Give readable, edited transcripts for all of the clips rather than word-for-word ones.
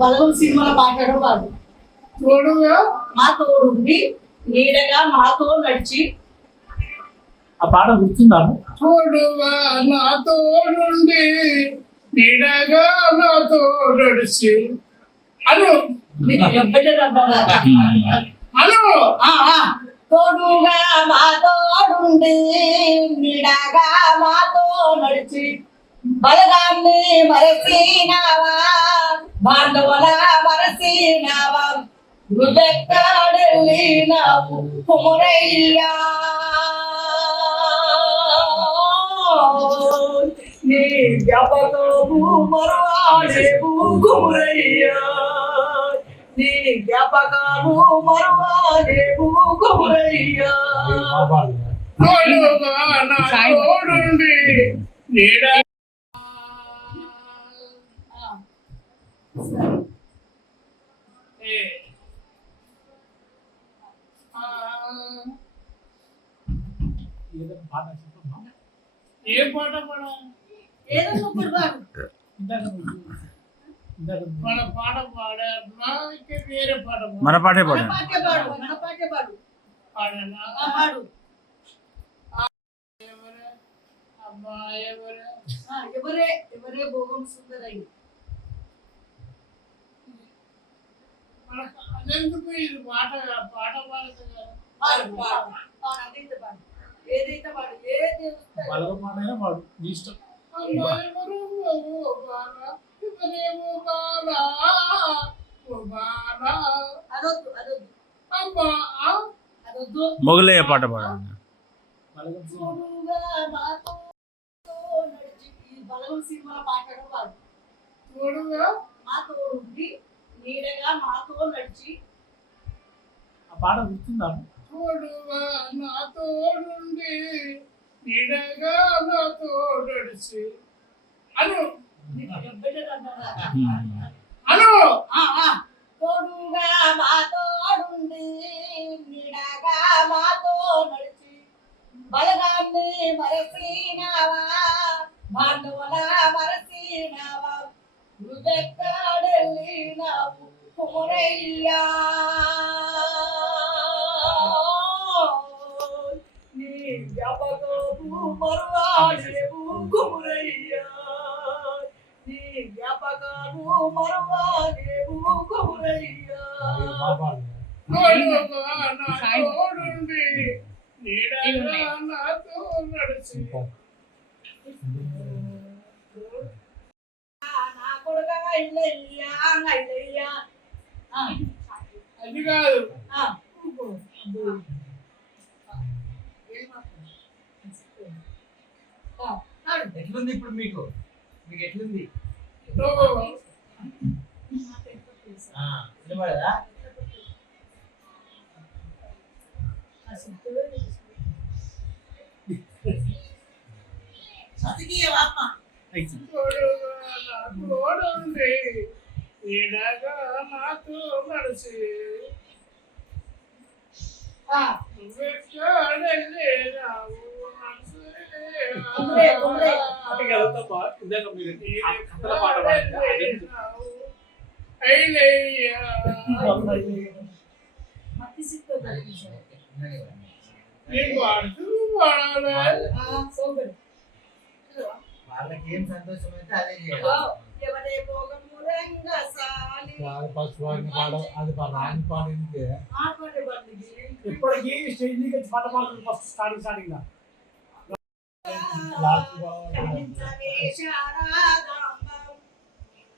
బలగం సినిమాలో పాడాడు వాడు. తోడుగా మా తోడుండి నీడగా మాతో నడిచి. ఆ పాట గుర్తుందాము? తోడుగా నా తోడుండి నీడగా నాతో నడిచి అను అను తోడుగా మా తోడుండి నీడగా మాతో నడిచి బలగాన్ని మరసినావా బాంధవుల మరసినావా నువ్వెక్కడెళ్ళినావు కుమురయ్యా నీ జ్ఞాపకము మరువాలేవు కుమురయ్యా నీ జ్ఞాపకము మరువాలేవు కుమురయ్యా తోడుగా నా తోడుండి నీడ ఏ పాట పాడ ఏదో ఒకటి పాడు. మన పాట పాడా వేరే పాట మన పాటే పాడు. మన పాటే పాడు. మన పాటే పాడు. పాడాలా పాడు. ఎవరే అబ్బా ఎవరే ఎవరే ఎవరే భోగం సుందరయ్య. అదెందుకు ఇది పాట పాట పాడదు కదా అదైతే పాడు. ఏదైతే పాడు. ఏది బలగం పాటైనా పాడు, నీ ఇష్టం. అదొద్దు అదొద్దు అదొద్దు. మొగలయ్య పాట పాడండి. తోడుగా మాతో నడిచి ఈ బలగం సినిమాలో పాడాడు వాడు. తోడుగా మా తోడుండి నీడగా మాతో నడిచి. ఆ పాట గుర్తుందాము? తోడుగా నా తోడుండి నీడగా నాతో నడిచి అను అను తోడుగా మా తోడుండి నీడగా మాతో నడిచి బలగాన్ని మరసినావా బాంధవుల మరసినావా నువ్వెక్కడెళ్ళినావు కుమురయ్యా నీ జ్ఞాపకము మరువాలేవు కుమురయ్యా నీ జ్ఞాపకము మరువాలేవు కుమురయ్యా. తోడుగా నా తోడుండి నీడగా నాతో నడిచి నా కొడుక ఇల్లయ్యా ఇల్లయ్యా. అది కాదు ఎట్లుంది ఇప్పుడు మీకు ఎట్లుంది వినపడదా? తోడుండి నీడగా నాతో నడిచి నువ్వెక్కడెళ్ళినావు వాళ్ళకి ఏం సంతోషం అయితే అదే చేయాలి. ఎవరే భోగము రంగసాలి అది రాని పాడింది. ఆపడే బండికి ఇప్పటికీ స్టేజ్ నుంచి పాట పాడుతుంది ఫస్ట్ స్టార్టింగ్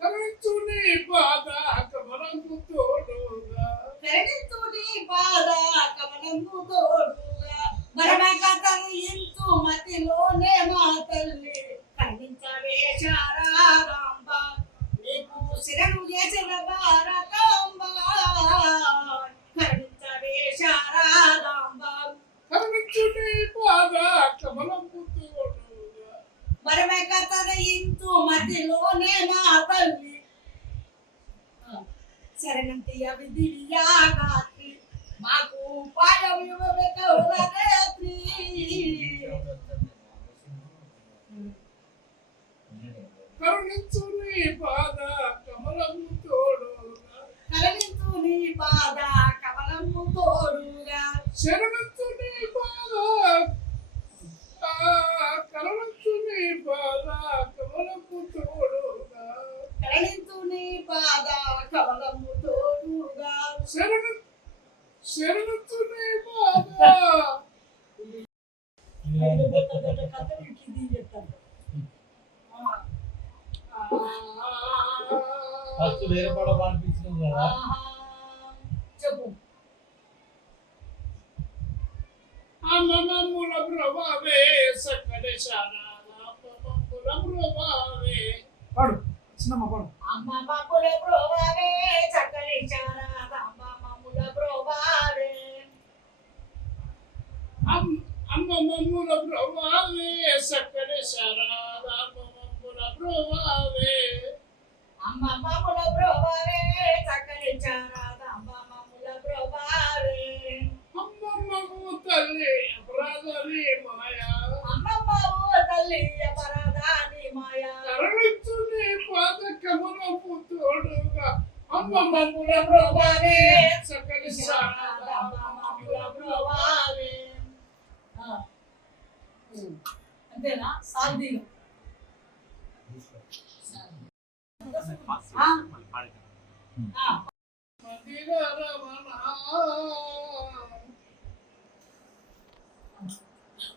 కవించుని పాద కమలంకు తోడుగా ఎంతు మతిలోనే మా తల్లి కనిపించవే శారదాంబ నీకు శిరను చేసిన భారతాంబ కనిపించవే శారదాంబ కవించుని పాద కమలంకు తోడుగా మరమే కథ ఇంతు మతిలోనే మా తల్లి శరణంతియ విధియా గాత్రి మాకు పాయం ఇవ్వవే కౌరవేత్రి కరుణించు నీ పాద కమలము తోడు శరణంతు నీ పాద కరణంతు నీ పాద కమలపు తోడుగా కరణించు నీ పాద కమలము తోడుగా శరణంతు నీ పాద ఫస్ట్ వేరే పాట పాడిపించినాం కదా. చెప్పు. అమ్మమ్ముల ప్రభావే సకల శారదా అమ్మమ్ముల ప్రభావే పాడు చిన్నమ్మ పాడు. అమ్మ మమ్ముల ప్రోవావే చక్కని చారాద అమ్మ మమ్ముల ప్రోవావే అమ్మమ్ముల ప్రభావే సకల శారదా అమ్మమ్ముల ప్రభావే అమ్మ మమ్ముల ప్రోవావే చక్కని చారాద అమ్మ మమ్ముల ప్రోవావే అమ్మమ్మ తల్లి అపరాధని మాయా అమ్మమ్మవు తల్లి అపరాధాని మాయా కరుణించు నీ పాద కమలపు తోడుగా అమ్మమ్ముల ప్రభావే ప్రోవావే సకల చారాద శారదా అమ్మ మమ్ముల ప్రోవావే అంతేనా సాల్దీ మందిర రమణ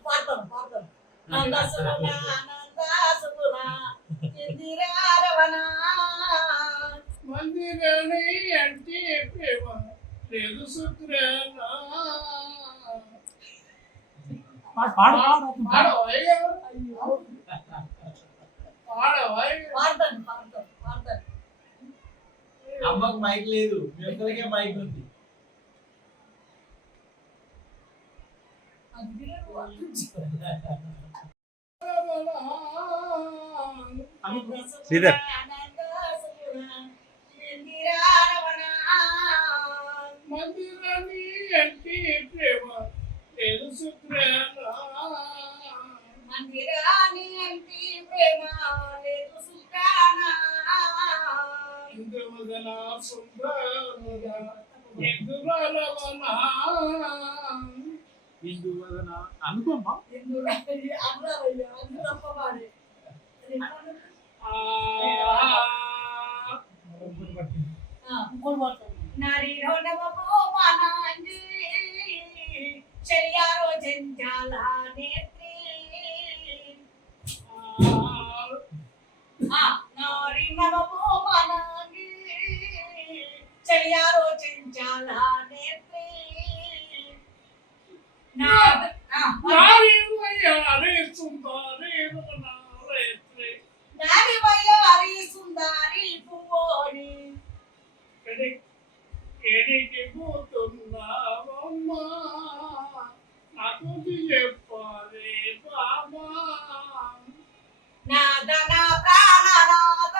పాడతాను నందసుగుణ నందసుగుణ ఇందిరారవణ మందిరని అంటే ప్రేమ లేదు శుక్రన పాడు పాడవయ్యా పాడవయ్యా పాడతాను అమ్మకు మైక్ లేదు, మీ ఒక్కరికే మైక్ ఉంది. శ్రీధర్ మందిరని అంటే ప్రేమ లేదు శుక్రన మందిరాని ఎంపీ ప్రేమ లేదు సుఖాన ఇంద్రవదన సుందరద ఇంద్రలవన ఇందువలన అనుకోమ్మా. చెయ్యారో జంజాల నేత్రి నారి నవమోమనాంగి చెయ్యారో జంజాల నేత్రి నారి సుందరి నారి వయ్యారి సుందరి పువ్వోని ఎడికి పోతున్నావమ్మా నాకు చెప్పాలి బాబా నాదన ప్రాణనాద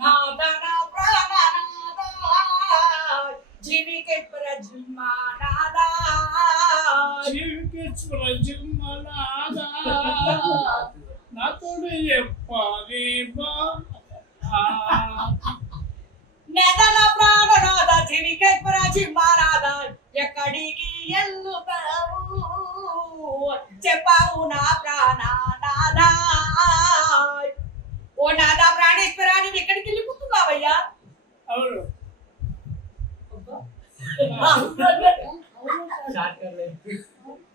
నాదన ప్రాణనాద జీవికే ప్రజన్మానాద జీవికి ప్రజన్మనాదా నాతో చెప్పాలి బాబా నెదల ప్రాణనాద జీవికే ప్రజన్మానాద ఎక్కడికి ఎల్లుతావు చెప్పావు నా ప్రాణనాద ఓ నాద ప్రాణేశ్వరా నువ్వు ఎక్కడికి వెళ్ళిపోతున్నావయ్యా అవును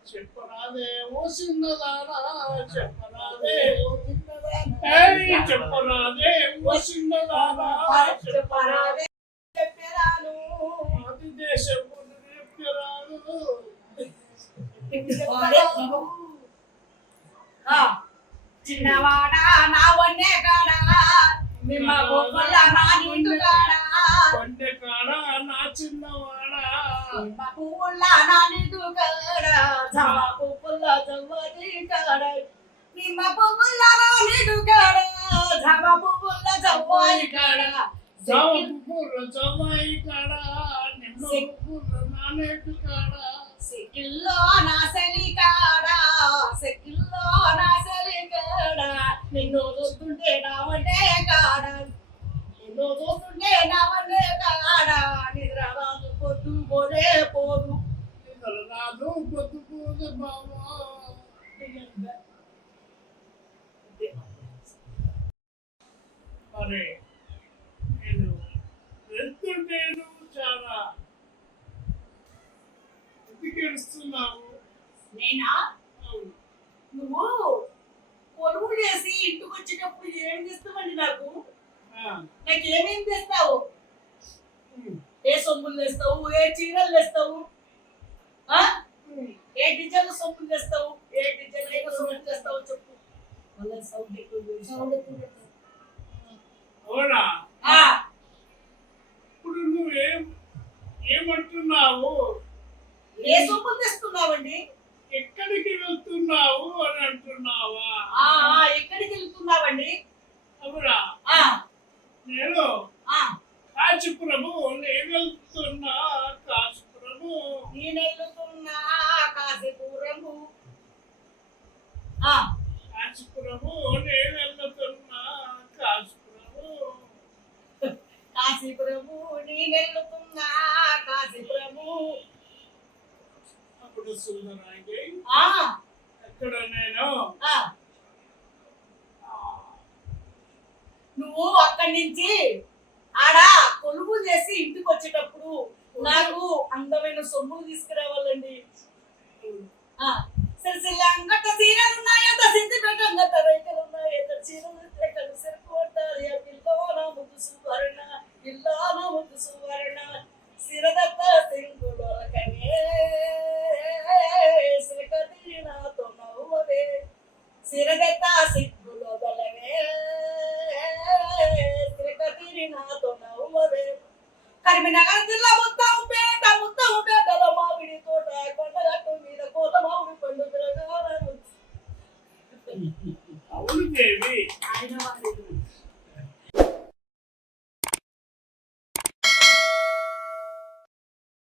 చెప్పరాదే ఓ చిన్నదానా చెప్పరాదే చెప్పరాదే ఓ చిన్నదానా చెప్పరాదే చెప్పరాను అది దేశపు చెప్పరాదు చిన్నవాడా నా వన్నే కాడా నిమ్మ గోపల్ల నా నిండు కాడా కొండె కాడ నా చిన్నవాడా నిమ్మ పువ్వుల్ల నా నిండు కాడా జమ పువ్వుల్ల జవ్వది కాడా నిమ్మ పువ్వుల్ల నా నిండు కాడా జమ పువ్వుల్ల జవ్వది కాడా జమాయి కాడ నిమ్మ నానేటు కాడ సెకిల్లో నా సలి కాడా సెకిల్లో నా సలి కాడా నిన్ను చూస్తుంటే నా వంటే కాడా నిన్ను చూస్తుంటే నా వంటే కాడా నిద్ర రాదు పొద్దు పోదే పోదు ఎంత బావా మరి నేను వెళ్తుంటేను చాలా ఎందుకు ఏడుస్తున్నావు? నేనా? అవును. నువ్వు కొలువు చేసి ఇంటికి వచ్చేటప్పుడు ఏం తెస్తావండి నాకు? ఆ, నాకు ఏమేం తెస్తావు? ఉమ్, ఏ సొమ్ములు తెస్తావు? ఏ చీరలు తెస్తావు? ఆ? ఏ డిజైన్ సొమ్ములు తెస్తావు? ఏ డిజైన్ అయిన సొమ్ములు తెస్తావు చెప్పు. మళ్ళీ సౌండ్ ఎక్కువ చేస్తావు. అవునా? ఆ, ఇప్పుడు ఏమంటున్నావు? ఏ సొమ్ములు తెస్తున్నావండి? ఎక్కడికి వెళ్తున్నావు అని అంటున్నావా? ఎక్కడికి వెళ్తున్నావండి? అవునా? ఆ, నేను ఆ, కాశీపురము నేను వెళ్తున్నా. కాశీపురము నేను వెళ్తున్నా కాశీపురము. ఆ, కాశీపురము నేను వెళ్తున్నా. కాశీపురము కాశీపురము నేను వెళ్తున్నా కాశీపురము. అప్పుడు సుందరాంగి ఆ, అక్కడ నేను ఆ, నువ్వు అక్కడి నుంచి ఆడ కొలువు చేసి ఇంటికి వచ్చేటప్పుడు నాకు అందమైన సొమ్ములు తీసుకురావాలండి. ఆ, సిరిసిల్లంగట చీరలు ఉన్నాయా? దసించి పెట్టంగట రైతులు ఉన్నాయా? చీరలు ఇస్తే కలిసరికి కొట్టాలి. పిల్లోన ముద్దు సువర్ణ, పిల్లోన ముద్దు సువర్ణ, సిరదత్త సింగులొరకనే, సిరకది నాతో నవ్వవే, సిరదత్త సిగ్గులొదలవే, సిరకది నాతో నవ్వవే. కరీంనగర్ జిల్లా